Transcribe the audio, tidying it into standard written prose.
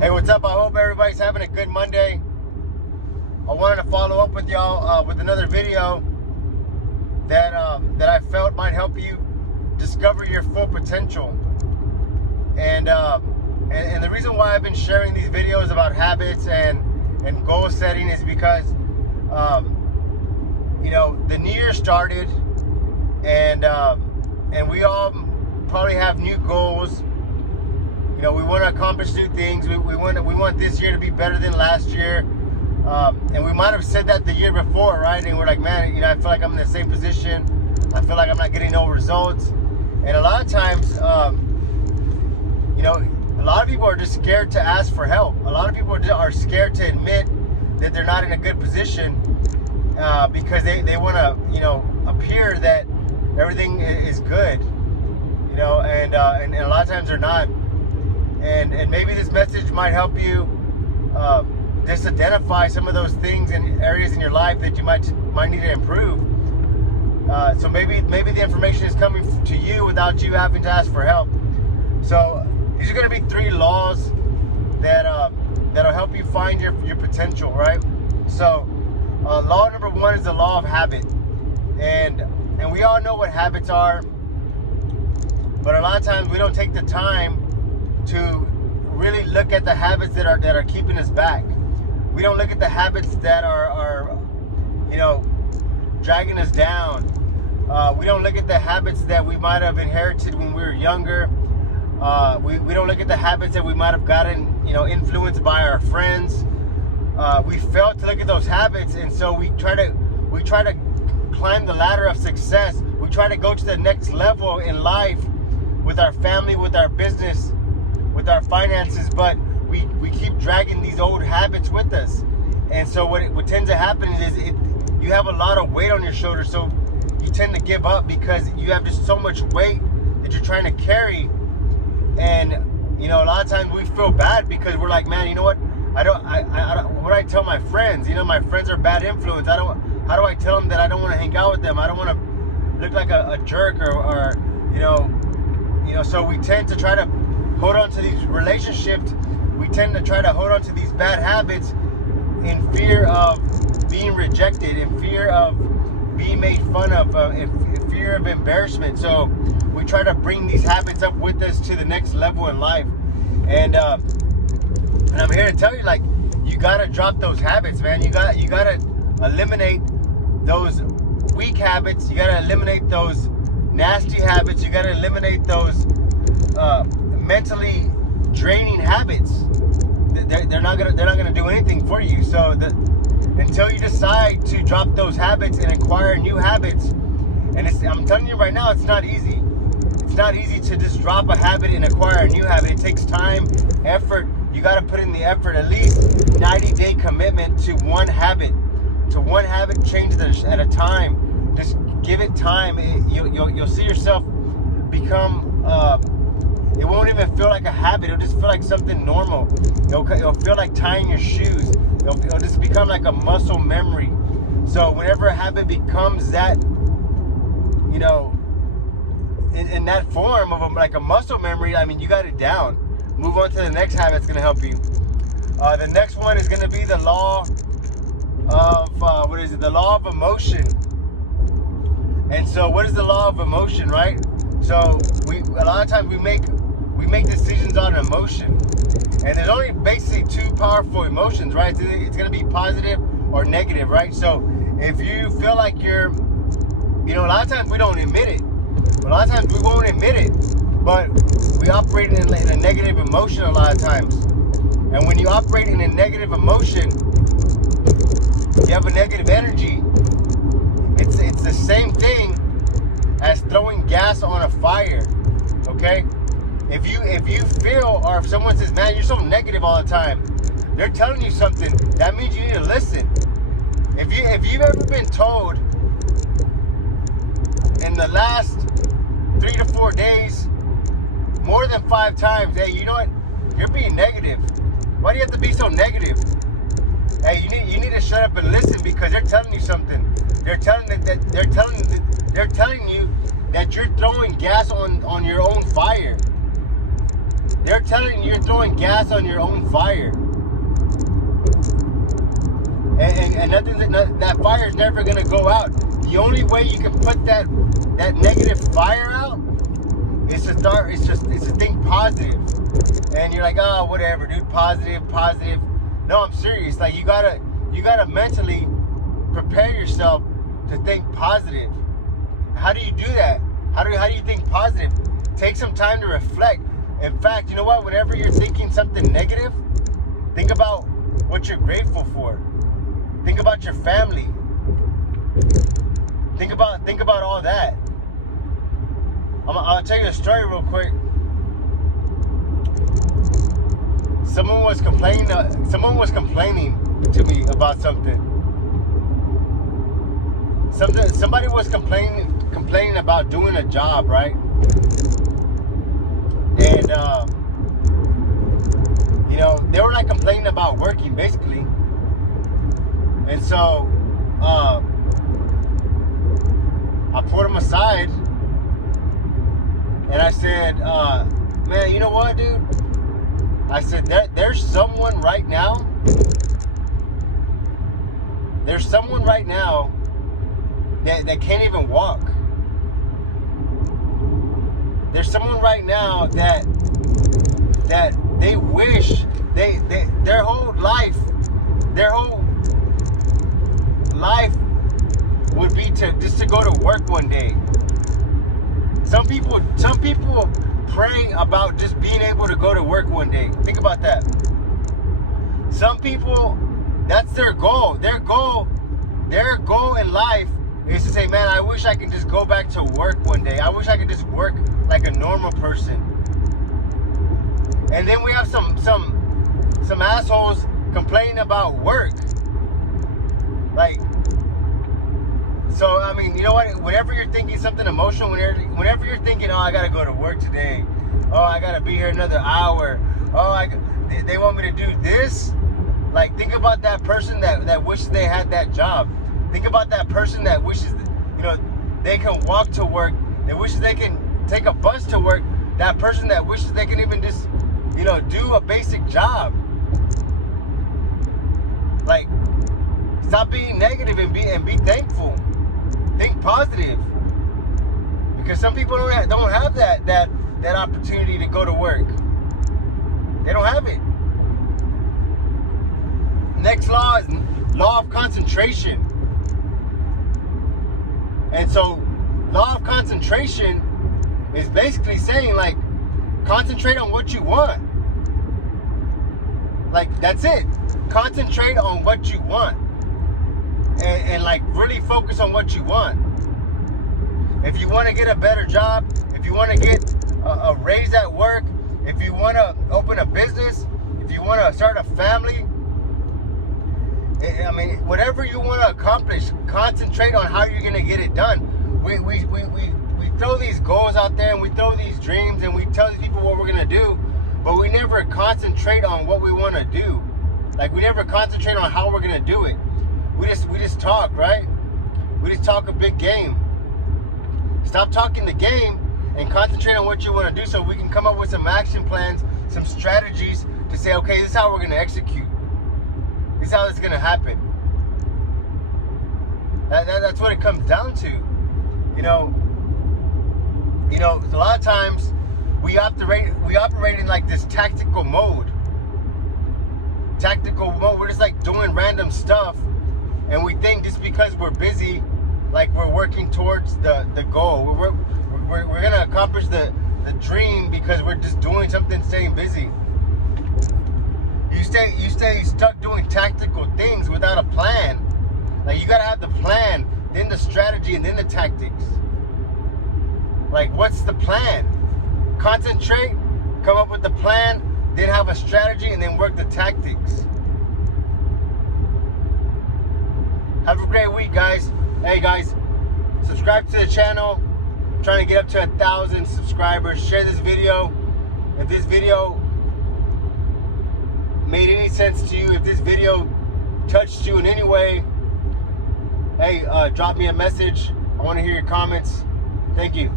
Hey, what's up? I hope everybody's having a good Monday. I wanted to follow up with y'all with another video that I felt might help you discover your full potential. And the reason why I've been sharing these videos about habits and goal setting is because the new year started, and we all probably have new goals. We want to accomplish new things. We want this year to be better than last year. And we might have said that the year before, right? And we're like, man, I feel like I'm in the same position. I feel like I'm not getting no results. And a lot of times, a lot of people are just scared to ask for help. A lot of people are scared to admit that they're not in a good position because they want to, appear that everything is good, and a lot of times they're not. And maybe this message might help you just identify some of those things and areas in your life that you might need to improve. So maybe the information is coming to you without you having to ask for help. So these are going to be 3 laws that'll help you find your potential, right? So law number 1 is the law of habit, and we all know what habits are, but a lot of times we don't take the time to really look at the habits that are keeping us back. We don't look at the habits that are dragging us down. We don't look at the habits that we might have inherited when we were younger. We don't look at the habits that we might have gotten, influenced by our friends. We fail to look at those habits, and so we try to climb the ladder of success. We try to go to the next level in life with our family, with our business, with our finances, but we keep dragging these old habits with us. And so what tends to happen is you have a lot of weight on your shoulders, so you tend to give up because you have just so much weight that you're trying to carry. And a lot of times we feel bad because we're like, man, you know what? I don't. What do I tell my friends? My friends are bad influence. How do I tell them that I don't want to hang out with them? I don't want to look like a jerk or so we tend to try to hold on to these relationships. We tend to try to hold on to these bad habits in fear of being rejected, in fear of being made fun of, in fear of embarrassment. So we try to bring these habits up with us to the next level in life. And I'm here to tell you, you gotta drop those habits, man. You gotta eliminate those weak habits. You gotta eliminate those nasty habits. You gotta eliminate those mentally draining habits. They're not gonna do anything for you. So until you decide to drop those habits and acquire new habits, and I'm telling you right now, it's not easy. It's not easy to just drop a habit and acquire a new habit. It takes time, effort. You got to put in the effort, at least 90-day commitment to one habit. Change at a time. Just give it time. You'll see yourself become. It won't even feel like a habit. It'll just feel like something normal. It'll feel like tying your shoes. It'll just become like a muscle memory. So whenever a habit becomes that, in that form of like a muscle memory, you got it down. Move on to the next habit that's going to help you. The next one is going to be the law of, the law of emotion. And so what is the law of emotion, right? So a lot of times we make decisions on emotion. And there's only basically 2 powerful emotions, right? It's going to be positive or negative, right? So if you feel like you're, a lot of times we don't admit it. A lot of times we won't admit it, but we operate in a negative emotion a lot of times. And when you operate in a negative emotion, you have a negative energy. It's the same thing as throwing gas on a fire, okay? If you feel, or if someone says, man, you're so negative all the time, they're telling you something. That means you need to listen. If you've ever been told in the last 3 to 4 days, more than 5 times, hey, you know what? You're being negative. Why do you have to be so negative? Hey, you need to shut up and listen because they're telling you something. They're telling you that you're throwing gas on your own fire. they're telling you you're throwing gas on your own fire. And nothing, that fire is never gonna go out. The only way you can put that negative fire out is to start. It's to think positive. And you're like, oh, whatever, dude. Positive. No, I'm serious. Like you gotta mentally prepare yourself to think positive. How do you do that? How do you think positive? Take some time to reflect. In fact, you know what? Whenever you're thinking something negative, think about what you're grateful for. Think about your family. Think about all that. I'll tell you a story real quick. Someone was complaining to me about something. Somebody was complaining about doing a job, right? And they were like complaining about working, basically. And so I pulled him aside and I said, man, you know what, dude? I said, there's someone right now. There's someone right now that can't even walk. There's someone right now that they wish their whole life would be just to go to work one day. Some people pray about just being able to go to work one day. Think about that. Some people, that's their goal. Their goal in life is to say, man, I wish I could just go back to work one day. I wish I could just work like a normal person. And then we have some assholes complaining about work. Like, so I mean, you know what? Whenever you're thinking something emotional, whenever you're thinking, oh, I gotta go to work today. Oh, I gotta be here another hour. Oh, they want me to do this. Like, think about that person that wishes they had that job. Think about that person that wishes, they can walk to work. They wishes they can take a bus to work. That person that wishes they can even just, do a basic job. Like, stop being negative and be thankful. Think positive. Because some people don't have that opportunity to go to work. They don't have it. Next law is law of concentration. And so, law of concentration is basically saying, like, concentrate on what you want. Like, that's it. Concentrate on what you want. And like, really focus on what you want. If you want to get a better job, if you want to get a raise at work, if you want to open a business, if you want to start a family, I mean, whatever you want to accomplish, concentrate on how you're going to get it done. We throw these goals out there and we throw these dreams and we tell these people what we're going to do, but we never concentrate on what we want to do. Like, we never concentrate on how we're going to do it. We just talk, right? We just talk a big game. Stop talking the game and concentrate on what you want to do so we can come up with some action plans, some strategies to say, okay, this is how we're going to execute. This is how it's going to happen. That's what it comes down to. A lot of times we operate in like this tactical mode. We're just like doing random stuff, and we think just because we're busy, like we're working towards the goal. We're gonna accomplish the dream because we're just doing something, staying busy. You stay stuck doing tactical things without a plan. Like, you gotta have the plan, then the strategy, and then the tactics. Like, what's the plan? Concentrate, come up with the plan, then have a strategy, and then work the tactics. Have a great week, guys. Hey, guys, subscribe to the channel. I'm trying to get up to 1,000 subscribers. Share this video. If this video made any sense to you, if this video touched you in any way, hey, drop me a message. I want to hear your comments. Thank you.